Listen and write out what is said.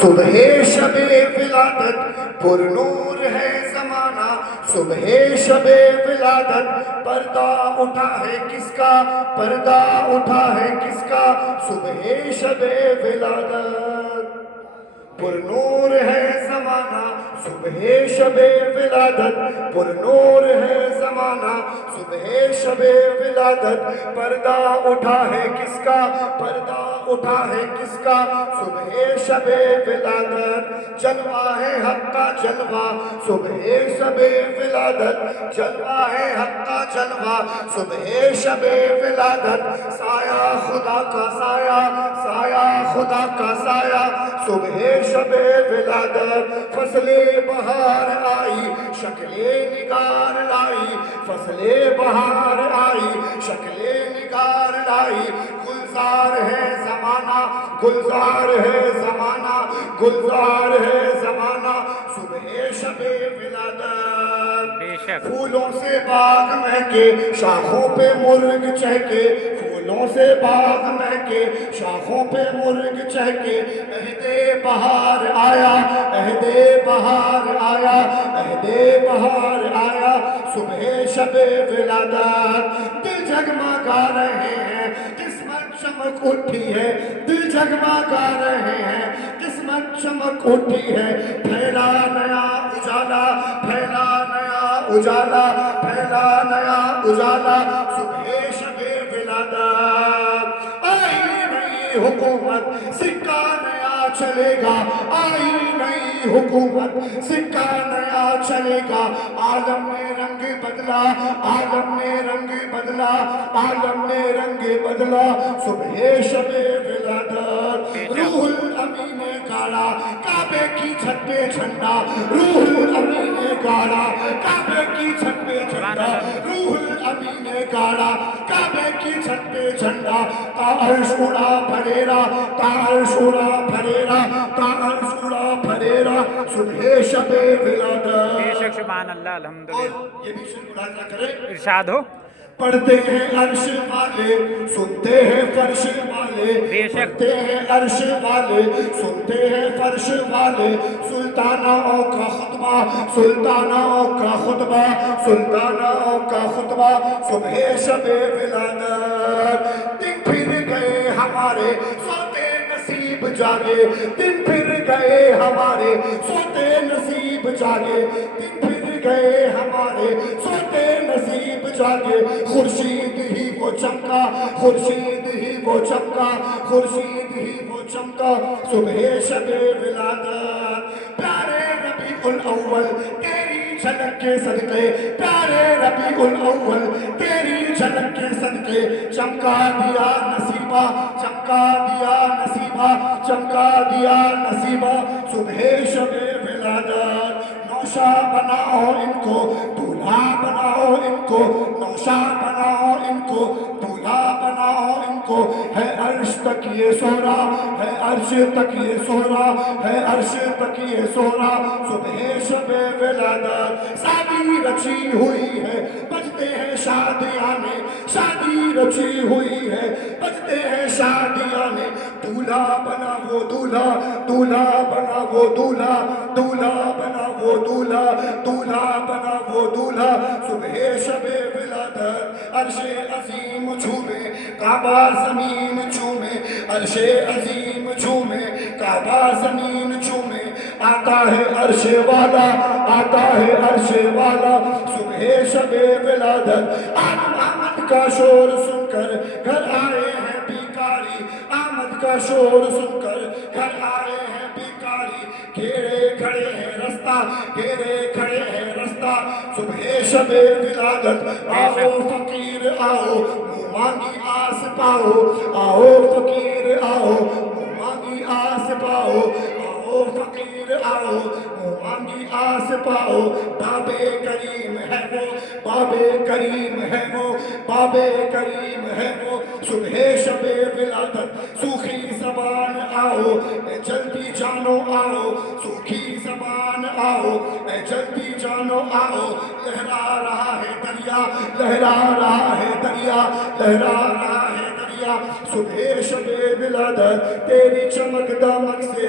صبح شب ولادت پر نور ہے زمانہ، صبح شب ولادت پردہ اٹھا ہے کس کا، پردہ اٹھا ہے کس کا، صبح شب ولادت پر نور ہے زمانہ، صبح شب ولادت پر نور ہے زمانہ، صبح شب ولادت پردہ اٹھا ہے کس کا، پردہ اٹھا ہے کس کا، صبح شب ولادت جلوہ ہے حق کا جلوہ، صبح شب ولادت جلوہ ہے حق کا جلوہ، صبح شب ولادت سایہ خدا کا سایہ، سایہ خدا کا سایہ، صبح شب ولادت فصل بہار آئی شکل نگار لائی، فصل بہار آئی شکل نگار لائی، گلزار ہے زمانہ، گلزار ہے زمانہ، گلزار ہے زمانہ، صبح شب ولادت پھولوں سے باغ مہکے شاخوں پہ مرغ چہکے، پھولوں سے باغ مہکے شاخوں پہ مرغ چہکے، عہد بہار آیا، عہد بہار آیا، عہد بہار آیا، صبح شب ولادت دل جگمگا رہے ہیں قسمت چمک اٹھی ہے، دل جگمگا رہے ہیں قسمت چمک اٹھی ہے، پھیلا نیا اجالا، پھیلا نیا اجالا، پھیلا نیا اجالا، صبح شب ولادت آئی نئی حکومت سکہ نیا چلے گا، آئی نئی حکومت سکہ نیا چلے گا، عالم نے رنگ بدلا، عالم نے رنگ بدلا، عالم نے رنگ بدلا، صبح شب ولادت روح الامین نے گاڑا کعبے کی چھت پہ جھنڈا، روح الامین نے گاڑا کعبے کی چھت پہ جھنڈا، روح الامین نے گاڑا کعبے کی چھت پہ جھنڈا، تا عرش اڑا پھریرا، تا عرش اڑا پھریرا، تا عرش اڑا پھریرا، صبح شب ولادت۔ بے شک سبحان اللہ الحمدللہ۔ اور یہ بھی شکر ملاحظہ کریں، ارشاد ہو۔ پڑھتے ہیں عرش والے سنتے ہیں فرش والے، بے شک۔ پڑھتے ہیں عرش والے سنتے ہیں فرش والے، سلطانوں کا خطبہ، سلطانوں کا خطبہ، سلطانوں کا خطبہ، صبح شب ولادت دن پھر گئے ہمارے سوتے نصیب جاگے، دن پھر گئے ہمارے سوتے نصیب جاگے، دن پھر گئے ہمارے سوتے نصیب جاگے، خورشید ہی وہ چمکا، خورشید ہی وہ چمکا، خورشید ہی وہ چمکا، صبح شب ولادت پیارے ربیع الاول تیری جھلک کے صدقے، پیارے ربیع الاول تیری جھلک کے صدقے، چمکا دیا نصیبہ، چمکا دیا نصیبہ، چمکا دیا نصیبہ، صبح شب ولادت نوشا بناؤ ان کو دولہا بناؤ ان کو، نوشا بناؤ ان کو دولہا بناؤ ان کو، ہے عرش تک یہ سورا، ہے عرش تک یہ سورا، ہے عرش تک یہ سورا، صبح شب ولادت شادی رچی ہوئی ہے بجتے ہیں شادیانے، شادی رچی ہوئی ہے بجتے ہیں شادیانے، دولہا بنا وہ دولہا، دولہا بنا وہ دولہا، دولہا بنا وہ دولہا، دولہا بنا وہ دولہا، صبح شب ولادت عرش عظیم جھومے کعبہ زمین چومے، عرش عظیم جھومے کعبہ زمین چومے، آتا ہے عرش والا، آتا ہے عرش والا، صبح شب ولادت آمد کا شور سن کر گھر آئے ہیں بیکاری، آمد کا شور سن کر گھر آئے ہیں بیکاری، گھیرے کھڑے ہیں رستہ، گھیرے کھڑے ہیں رستہ، صبح شب ولادت آؤ فقیر آؤ منہ مانگی آس پاؤ، آؤ فقیر آؤ منہ مانگی آس پاؤ، آؤ فقیر آؤ منہ مانگی آس پاؤ، باب کریم ہے وہ، باب کریم ہے وہ، باب کریم ہے وہ، صبح شب ولادت سوکھی زبان آؤ اے جلدی جانو آؤ، سوکھی زبان آؤ اے جلدی جانو آؤ، لہرا رہا ہے دریا، لہرا رہا ہے دریا، لہرا رہا ہے دریا، صبح شب ولادت تیری چمک دمک سے